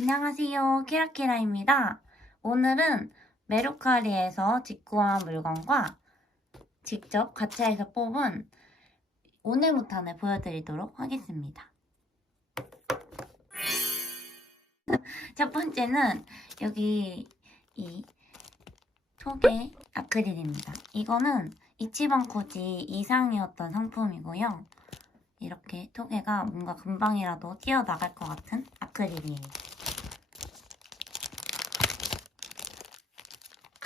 안녕하세요. 키라키라입니다. 오늘은 메루카리에서 직구한 물건과 직접 가차에서 뽑은 오네무탄을 보여드리도록 하겠습니다. 첫 번째는 여기 이 톡의 아크릴입니다. 이거는 이치방 코지 이상이었던 상품이고요. 이렇게 토개가 뭔가 금방이라도 튀어나갈 것 같은 아크릴이에요.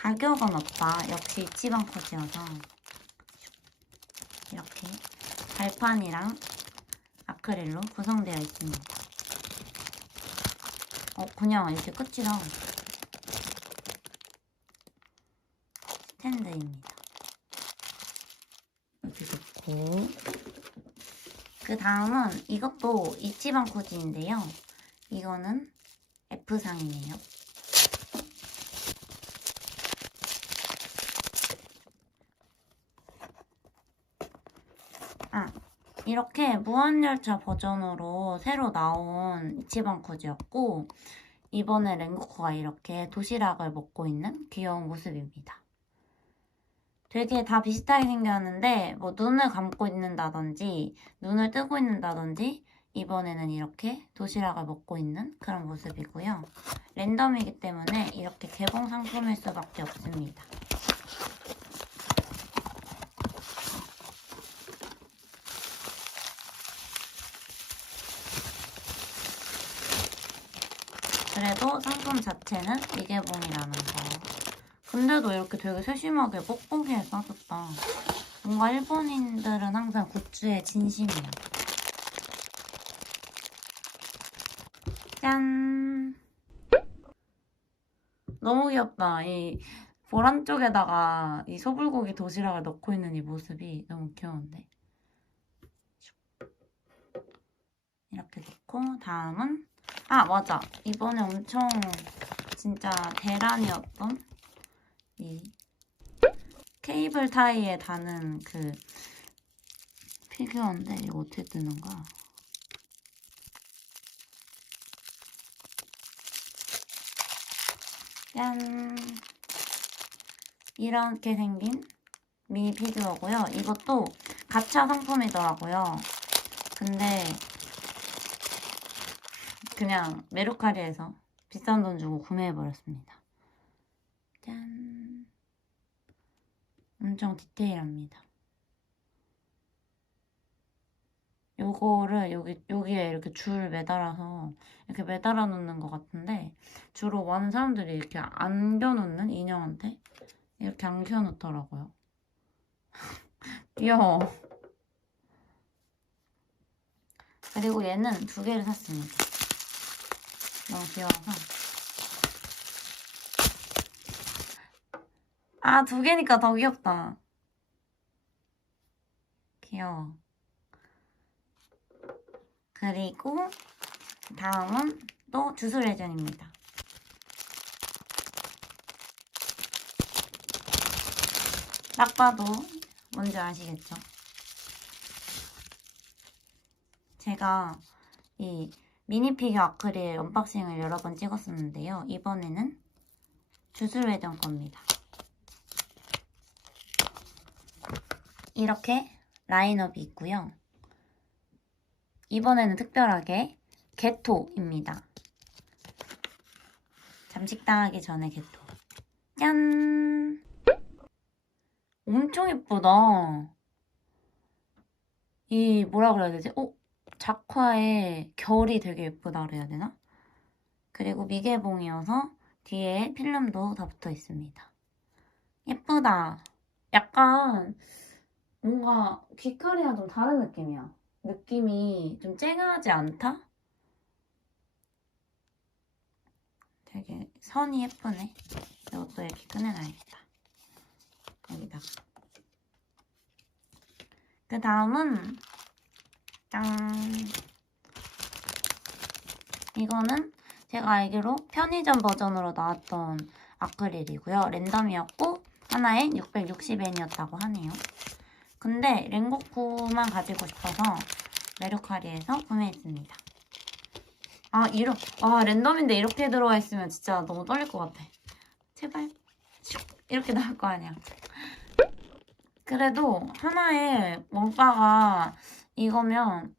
가격은 없다. 역시 이치방코지여서 이렇게 발판이랑 아크릴로 구성되어 있습니다. 어, 그냥 이렇게 끝이라 스탠드입니다. 이렇게 놓고 그 다음은 이것도 이치방 코지인데요. 이거는 F상이에요. 아, 이렇게 무한열차 버전으로 새로 나온 이치방 코지였고 이번에 랭고쿠가 이렇게 도시락을 먹고 있는 귀여운 모습입니다. 되게 다 비슷하게 생겼는데 뭐 눈을 감고 있는다든지 눈을 뜨고 있는다든지 이번에는 이렇게 도시락을 먹고 있는 그런 모습이고요. 랜덤이기 때문에 이렇게 개봉 상품일 수밖에 없습니다. 그래도 상품 자체는 미개봉이라는 거. 근데도 이렇게 되게 세심하게 뽁뽁이에 싸줬다. 뭔가 일본인들은 항상 굿즈에 진심이야. 짠! 너무 귀엽다. 이 보란 쪽에다가 이 소불고기 도시락을 넣고 있는 이 모습이 너무 귀여운데. 이렇게 넣고 다음은 아 맞아 이번에 엄청 진짜 대란이었던 이 케이블 타이에 다는 그 피규어인데 이거 어떻게 뜨는가? 짠! 이렇게 생긴 미니 피규어고요. 이것도 가차 상품이더라고요. 근데 그냥 메루카리에서 비싼 돈 주고 구매해버렸습니다. 짠. 엄청 디테일합니다. 요거를 여기, 여기에 이렇게 줄 매달아서 이렇게 매달아 놓는 것 같은데 주로 많은 사람들이 이렇게 안겨 놓는 인형한테 이렇게 안겨 놓더라고요. 귀여워. 그리고 얘는 두 개를 샀습니다. 너무 귀여워서. 아, 두 개니까 더 귀엽다. 귀여워. 그리고 다음은 또 주술레전입니다. 딱 봐도 뭔지 아시겠죠? 제가 이 미니피규어 아크릴 언박싱을 여러 번 찍었었는데요. 이번에는 주술회전 겁니다. 이렇게 라인업이 있고요. 이번에는 특별하게 게토입니다. 잠식당하기 전에 게토. 짠! 엄청 예쁘다. 이 뭐라 그래야 되지? 어? 작화의 결이 되게 예쁘다 그래야 되나? 그리고 미개봉이어서 뒤에 필름도 다 붙어 있습니다. 예쁘다. 약간 뭔가 귀칼이랑 좀 다른 느낌이야. 느낌이 좀 쨍하지 않다? 되게 선이 예쁘네. 이것도 이렇게 꺼내놔야겠다. 여기다가. 그 다음은 짠. 이거는 제가 알기로 편의점 버전으로 나왔던 아크릴이고요. 랜덤이었고 하나에 660엔이었다고 하네요. 근데 랭고쿠만 가지고 싶어서 메루카리에서 구매했습니다. 아, 이러, 아, 랜덤인데 이렇게 들어와 있으면 진짜 너무 떨릴 것 같아. 제발. 슉, 이렇게 나올 거 아니야. 그래도 하나에 원가가 이거면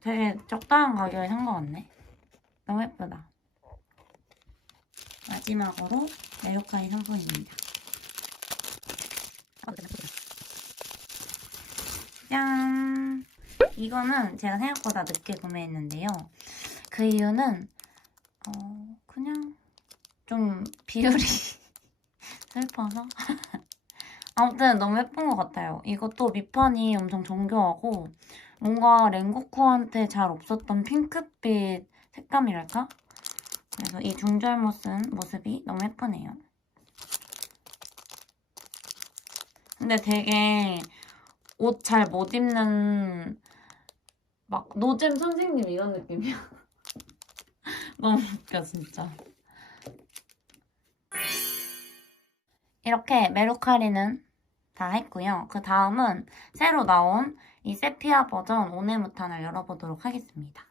되게 적당한 가격에 산 것 같네. 너무 예쁘다. 마지막으로 메로카이 상품입니다. 짠! 이거는 제가 생각보다 늦게 구매했는데요. 그 이유는 어, 그냥 좀 비율이 슬퍼서 아무튼 너무 예쁜 것 같아요. 이것도 밑판이 엄청 정교하고 뭔가 랭고쿠한테 잘 없었던 핑크빛 색감이랄까? 그래서 이 중절모 쓴 모습이 너무 예쁘네요. 근데 되게 옷 잘 못 입는 막 노잼 선생님 이런 느낌이야. 너무 웃겨 진짜. 이렇게 메루카리는 다 했고요. 그 다음은 새로 나온 이 세피아 버전 오네무탄을 열어보도록 하겠습니다.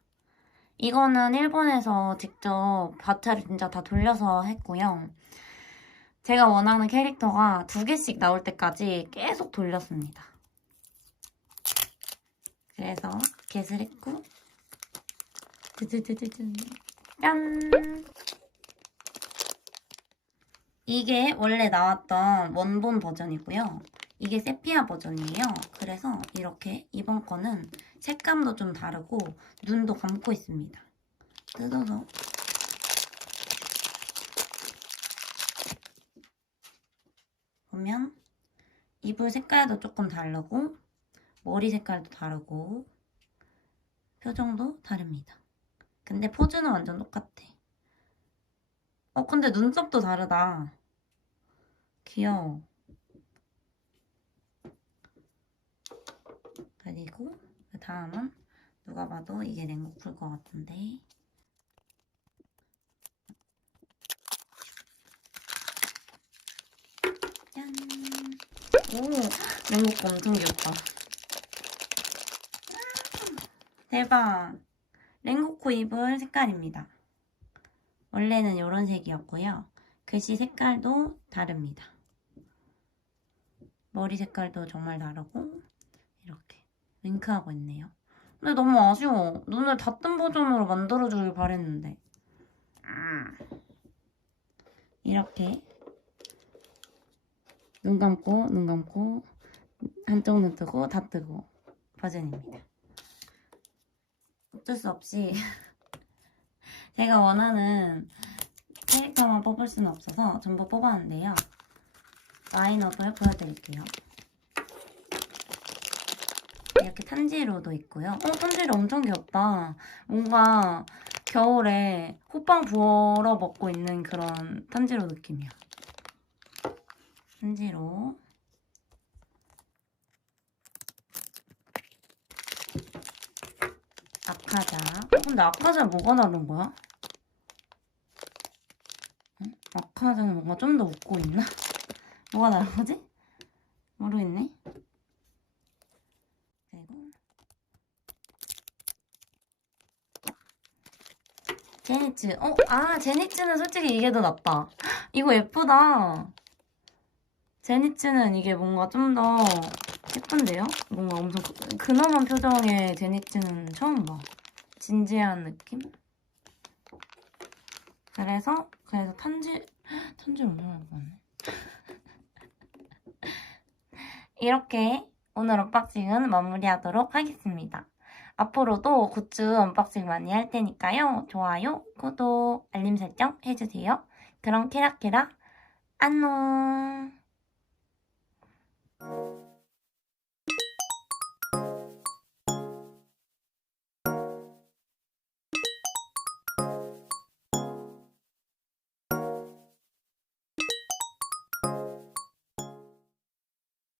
이거는 일본에서 직접 바트를 진짜 다 돌려서 했고요. 제가 원하는 캐릭터가 두 개씩 나올 때까지 계속 돌렸습니다. 그래서 겟을 했고 짠! 이게 원래 나왔던 원본 버전이고요. 이게 세피아 버전이에요. 그래서 이렇게 이번 거는 색감도 좀 다르고 눈도 감고 있습니다. 뜯어서 보면 이불 색깔도 조금 다르고 머리 색깔도 다르고 표정도 다릅니다. 근데 포즈는 완전 똑같아. 어 근데 눈썹도 다르다. 귀여워. 그리고 그 다음은 누가 봐도 이게 랭고쿨 것 같은데 짠! 오! 랭고쿨 엄청 귀엽다. 대박! 랭고쿠 이불 색깔입니다. 원래는 이런 색이었고요. 글씨 색깔도 다릅니다. 머리 색깔도 정말 다르고 윙크하고 있네요. 근데 너무 아쉬워. 눈을 닫던 버전으로 만들어주길 바랬는데. 이렇게 눈 감고 눈 감고 한쪽 눈 뜨고 다 뜨고 버전입니다. 어쩔 수 없이 제가 원하는 캐릭터만 뽑을 수는 없어서 전부 뽑았는데요. 라인업을 보여드릴게요. 이렇게 탄지로도 있고요. 어, 탄지로 엄청 귀엽다. 뭔가 겨울에 호빵 부어러 먹고 있는 그런 탄지로 느낌이야. 탄지로. 아카자. 어, 근데 아카자 뭐가 다른 거야? 응? 아카자는 뭔가 좀 더 웃고 있나? 뭐가 다른 거지? 모르겠네. 그리고 제니츠. 어, 아, 제니츠는 솔직히 이게 더 낫다. 이거 예쁘다. 제니츠는 이게 뭔가 좀 더 예쁜데요? 뭔가 엄청 그- 근엄한 표정의 제니츠는 처음 봐. 진지한 느낌? 그래서 그래서 탄지 탄지 얼마나 예쁘네. 이렇게 오늘 언박싱은 마무리하도록 하겠습니다. 앞으로도 굿즈 언박싱 많이 할 테니까요. 좋아요, 구독, 알림 설정 해주세요. 그럼 키라키라 안녕.